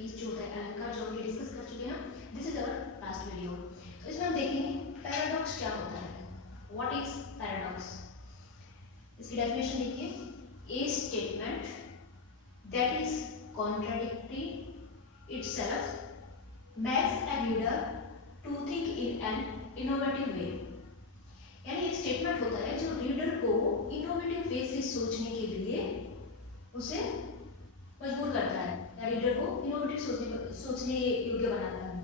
Speech जो है अलंकार जो हम ये डिस्कस कर चुके हैं। This is our last video. तो इसमें हम देखेंगे पैराडॉक्स क्या होता है, व्हाट इज पैराडॉक्स। इसकी डेफिनेशन देखिए, a statement that is contradictory itself makes a reader to think in an innovative way. यानी एक स्टेटमेंट होता है जो रीडर को इनोवेटिव वे से सोचने के लिए उसे मजबूर करता है या रीडर को इनोवेटिव सोचने योग्य बनाता है।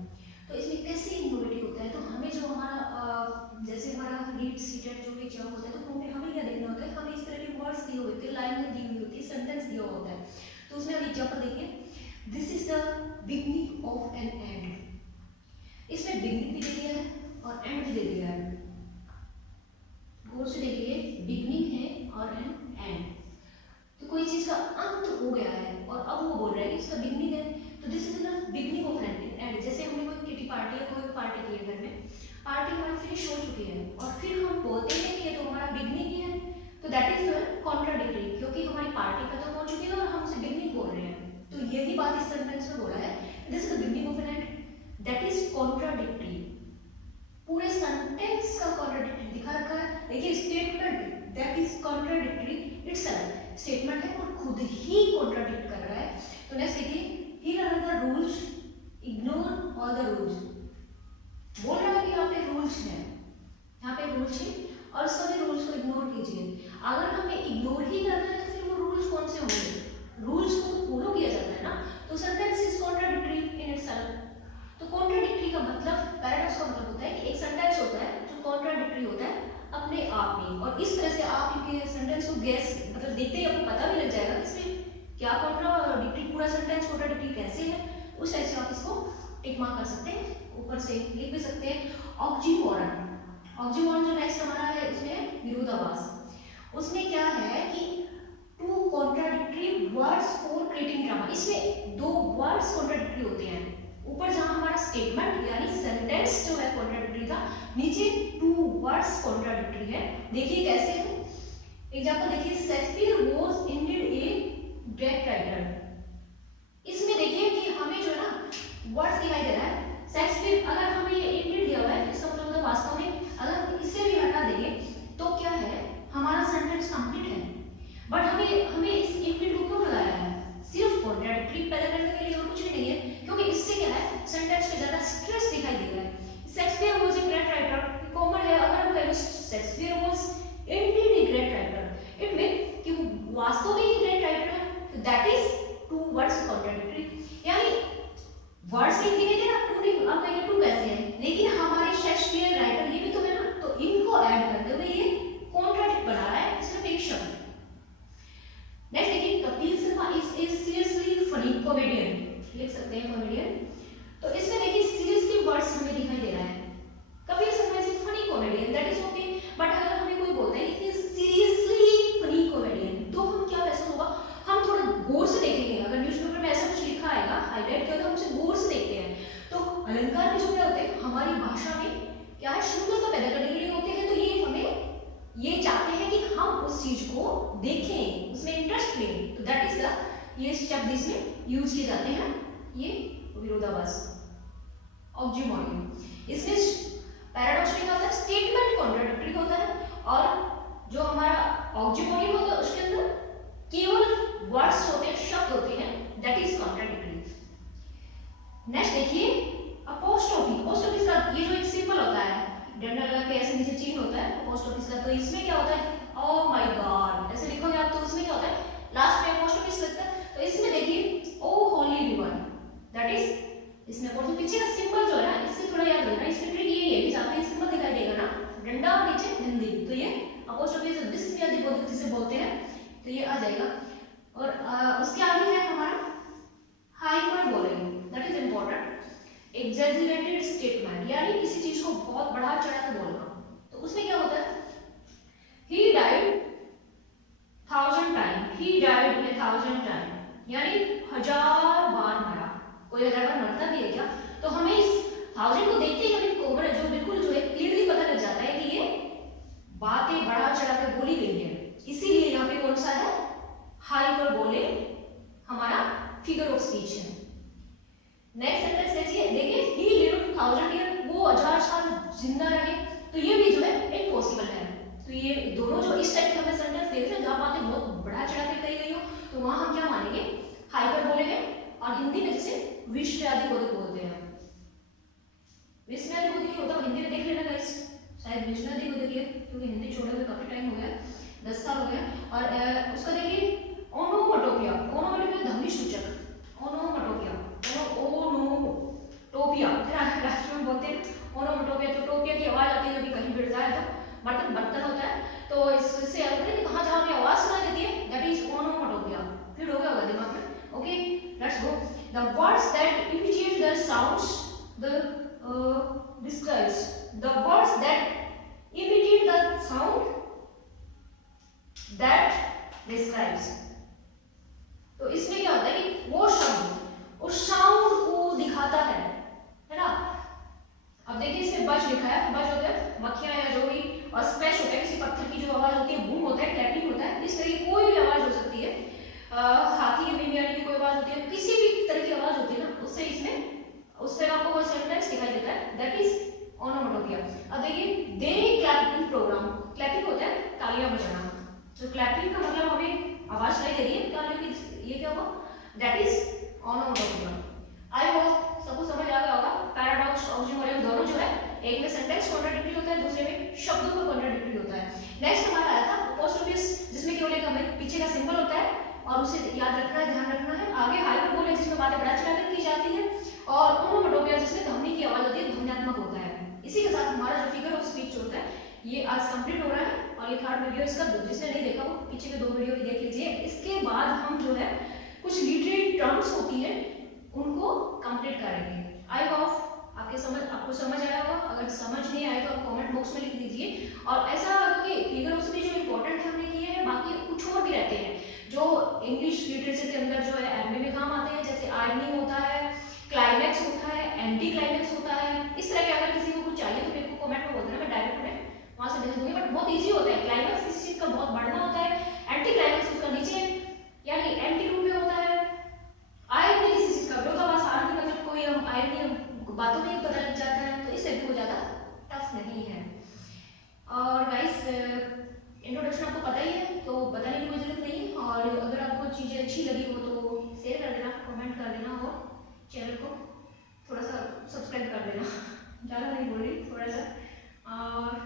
तो इसमें कैसे इनोवेटिव होता है, तो हमें जो हमारा जैसे हमारा रीड सीटेड जो भी एग्जाम होता है तो हमें क्या देखना होता है, हमें इस तरह के वर्ड्स दिए होते हैं, लाइन दी हुई होती है, सेंटेंस दिया होता है। तो उसमें हम एग्जाम्पल देखिए, this is the beginning of an end. इसमें बिगनिंग भी दे दिया है और एंड भी दे दिया है। गौर से देखिए, बिगनिंग है और एंड। तो कोई चीज का अंत हो गया है और अब वो बोल रहा है कि इसका बिगनिंग है, तो this is the beginning of and. जैसे हमने कोई किटी पार्टी या कोई पार्टी की है घर में, पार्टी हमारी फिनिश हो चुकी है और फिर हम बोलते हैं कि ये तो हमारा बिगनिंग ही है, तो दैट इज कॉन्ट्राडिक्टरी, क्योंकि हमारी पार्टी खत्म हो चुकी है और हम उसे बिगनिंग बोल रहे हैं। तो यही बात इस सेंटेंस में बोला है, this is the beginning of an end that is contradictory. पूरे सेंटेंस का कॉन्ट्राडिक्टरी दिखा रखा है। देखिए, statement that is contradictory itself, statement है और खुद ही कॉन्ट्राडिक्ट कर रहा है। तो नेक्स्ट देखिए, here are the rules, ignore all the rules. बोल रहा है कि यहाँ पे रूल्स है, यहाँ पे रूल्स है और सभी रूल्स को इग्नोर कीजिए। अगर हमें इग्नोर ही करना है तो फिर वो रूल्स कौन से होंगे, रूल्स को फॉलो किया जाता है ना। तो sentence is contradictory in itself. तो कॉन्ट्राडिक्टरी का मतलब, पैराडॉक्स का मतलब होता है कि एक सेंटेंस होता है जो कॉन्ट्राडिक्टरी होता है अपने आप में, और इस तरह से आप इनके सेंटेंस को गैस मतलब देखते ही आपको पता भी लग जाएगा कि इसमें क्या कॉन्ट्राडिक्टरी, पूरा सेंटेंस कॉन्ट्राडिक्टरी कैसे है। उस टाइप से आप इसको टिक मार्क कर सकते हैं, ऊपर से लिख भी सकते हैं। ऑक्सीमोरन, ऑक्सीमोरन जो नेक्स्ट हमारा है इसमें विरोधाभास। उसमें क्या है कि two contradictory words for creating drama. इसमें दो वर्ड्स कॉन्ट्राडिक्टरी होते हैं। ऊपर जहां हमारा स्टेटमेंट यानी सेंटेंस जो है कॉन्ट्राडिक्टरी था, नीचे टू वर्ड्स कॉन्ट्राडिक्टरी है। देखिए कैसे है, एग्जांपल देखिए, Shakespeare was indeed a great writer. इसमें देखिए कि हमें जो है ना वर्ड्स दिखाई दे रहा है शेक्सपियर, अगर हमें ये इंडीड दिया हुआ है इसका मतलब होता है वास्तव में, अगर इसे भी हटा देंगे तो क्या है, हमारा सेंटेंस कंप्लीट है। बट हमें इस इंडीड को क्यों लगाया है, सिर्फ कॉन्ट्राडिक्टरी पैदा करने के लिए और कुछ भी नहीं है, क्योंकि इससे क्या है, सेंटेंस पे ज्यादा स्ट्रेस दिखाई दे रहा है। Shakespeare was a great writer common है, अगर हम कहें Shakespeare was indeed a great writer, it mean कि वो वास्तव में ही ग्रेट राइटर है, तो that is two words contradictory. यानी वर्ड्स एक दिखे ना, टू नहीं, आप कहेंगे टू कैसे है, लेकिन हमारे शेक्सपियर राइटर ये भी तो है ना, तो इनको ऐड करते हुए ये कॉन्ट्राडिक्ट बना रहा है सिर्फ एक शब्द। नेक्स्ट देखिए, Kapil Sharma is a seriously funny comedian, लिख सकते हैं कॉमेडियन। तो इसमें देखिए सीरियसली वर्ड्स हमें दिखाई दे रहा है, Kapil Sharma is a funny comedian, that is okay. But अगर हमें कोई बोलता है कि सीरियसली फनी कॉमेडियन, तो हम क्या वैसा होगा, हम थोड़ा गौर से देखेंगे। अगर न्यूज़पेपर में ऐसा कुछ लिखा आएगा, हाईलाइट किया, तो हम उसे गौर से देखते हैं। तो अलंकार में जो क्या होते हैं, हमारी भाषा में क्या है, शुद्धता पैदा करने के लिए होते हैं। तो ये हमें ये चाहते हैं कि हम उस चीज को देखें, उसमें इंटरेस्ट लें, तो दैट इज द ये शब्द इसमें यूज किए जाते हैं, ये विरोधाभास, ऑक्सीमोरन। इसमें पैराडॉक्स में क्या होता है, स्टेटमेंट कॉन्ट्राडिक्टरी होता है और जो हमारा ऑक्सीमोरन होता है उसके अंदर केवल वर्ड्स होते हैं, शब्द होते हैं, दैट इज कॉन्ट्राडिक्टरी। नेक्स्ट देखिए, अपोस्ट्रोफी, अपोस्ट्रोफी का ये जो एक सिंबल होता है, डंडा लगा के ऐसे नीचे चिन्ह होता है अपोस्ट्रोफी का, तो इसमें क्या होता है, ओह माय गॉड ऐसे लिखोगे आप, तो उसमें क्या होता है, लास्ट में अपोस्ट्रोफी लगता है। तो इसमें देखिए, ओ होली रिवर, दैट इज इसमें और पीछे का सिंबल जो है ना, इससे थोड़ा याद रखना, इसमें ट्रिक ये है कि जहां पे सिंबल दिखाई देगा ना, डंडा और नीचे हिंदी, तो ये अपोस्ट्रोफी से विस्मयादिबोधक जिसे बोलते हैं, तो ये आ जाएगा। और उसके आगे है हमारा hyperbole, that is important, exaggerated statement, यानी किसी चीज को बहुत बढ़ा चढ़ा के बोलना। तो उसमें क्या होता है, he died 1000 times, he died 1000 times, यानी 1000 बार मरा। कोई 1000 बार मरता भी है क्या, तो हमें इस 1000 को देखते ही हमें कोबरा जो बिल्कुल जो है क्लियरली पता लग जाता है कि ये बातें बढ़ा चढ़ा के बोली गई है। इसीलिए यहाँ पे कौन सा है, हाइपरबोले हमारा फिगर ऑफ स्पीच है। टाइप के हमें सेंटेंस देख रहे हैं जहां बातें बहुत बढ़ा चढ़ा के कही गई हो, तो वहां हम क्या मानेंगे, हाइपर बोलेंगे। और हिंदी में जैसे विश्वादिबोधक बोलते हैं, विस्मयादिबोधक होता है, हिंदी में देख लेना गाइस, शायद विस्मयादिबोधक है, क्योंकि हिंदी छोड़े हुए काफी टाइम हो गया, 10 साल हो गया। और उसका देखिए ओनोमटोपिया, ओनोमटोपिया ध्वनि सूचक, ओनोमटोपिया, ओनोटोपिया राष्ट्र में बोलते हैं ओनोमटोपिया, तो टोपिया की आवाज आती है, कहीं गिर जाए तो बर्तन बर्तन होता है, तो इससे याद करें कि कहाँ जहाँ पे आवाज सुनाई देती है, दैट इज ओनोमटोपिया। फिर हो गया होगा दिमाग में, okay let's go. The words that imitate the sounds, the describes, the words that imitate the sound that describes। तो इसमें क्या होता है कि वो शब्द उस साउंड को दिखाता है ना। अब देखिए इसमें बज लिखा है, बज होता है मक्खियां या जो भी, और स्प्लैश होता है किसी पत्थर की जो आवाज होती है, बूम होता है, क्लैपिंग होता है, इस तरह की कोई भी आवाज हो सकती है, हाथी के बिंबियाने की कोई आवाज होती है, किसी भी तरह की आवाज होती है ना, उससे इसमें उस तरह आपको कोई सेंटेंस दिखाई देता है, दैट इज ओनोमटोपिया। अब देखिए दे क्लैप इन प्रोग्राम, क्लैपिंग होता है तालियां बजाना, तो क्लैपिंग का मतलब हमें आवाज सुनाई दे रही है तालियों की, ये क्या हुआ, दैट इज ओनोमटोपिया। आई होप सबको समझ आ गया होगा। पैराडॉक्स ऑक्सिमोरियम दोनों जो है, एक में सेंटेंस कॉन्ट्राडिक्टरी होता है, दूसरे में शब्दों का कॉन्ट्राडिक्टरी होता है। नेक्स्ट हमारा आया था अपोस्ट्रोफिस, जिसमें केवल एक हमें पीछे का सिंबल होता है और उसे याद रखना है, ध्यान रखना है। आगे हाइपरबोल है जिसमें बातें बढ़ा चढ़ाकर की जाती है, और ओनोमटोपिया जिसमें ध्वनि की आवाज होती है, ध्वन्यात्मक होता है। इसी के साथ हमारा जो फिगर ऑफ स्पीच होता है ये आज कंप्लीट हो रहा है, और ये थर्ड वीडियो इसका, जिसने नहीं देखा वो पीछे के 2 वीडियो भी देख लीजिए। इसके बाद हम जो है कुछ लिटरेरी टर्म्स होती है उनको कंप्लीट करेंगे। आई होप आपको समझ आया होगा। अगर समझ नहीं आए तो आप कमेंट बॉक्स में लिख दीजिए। और ऐसा क्योंकि फिगर ऑफ स्पीच जो इंपॉर्टेंट है हमने किए हैं, बाकी कुछ और भी रहते हैं जो इंग्लिश लिटरेचर के अंदर जो है एमए में काम आते हैं, जैसे आर्निंग होता है, क्लाइमैक्स होता है, एंटी क्लाइमैक्स होता है। इस तरह के अगर किसी को कुछ चाहिए तो मेरे को कमेंट में बोल देना, मैं डायरेक्ट में वहां से भेज दूंगी। बट बहुत इजी होता है, क्लाइमैक्स किसी चीज का बहुत बढ़ना होता है, एंटी क्लाइमैक्स उसका नीचे यानी एंटी रूप में होता है, आयरनी किसी चीज का विरोधाभास, आयरनी मतलब कोई हम आयरनी बातों में पता लग जाता है, तो इससे भी ज्यादा टफ नहीं है। और गाइस इंट्रोडक्शन आपको पता ही है, तो बताने की कोई जरूरत नहीं है। और अगर आपको चीजें अच्छी लगी हो तो शेयर कर देना, कमेंट कर देना, और चैनल को थोड़ा सा सब्सक्राइब कर देना, ज़्यादा नहीं बोल रही, थोड़ा सा। और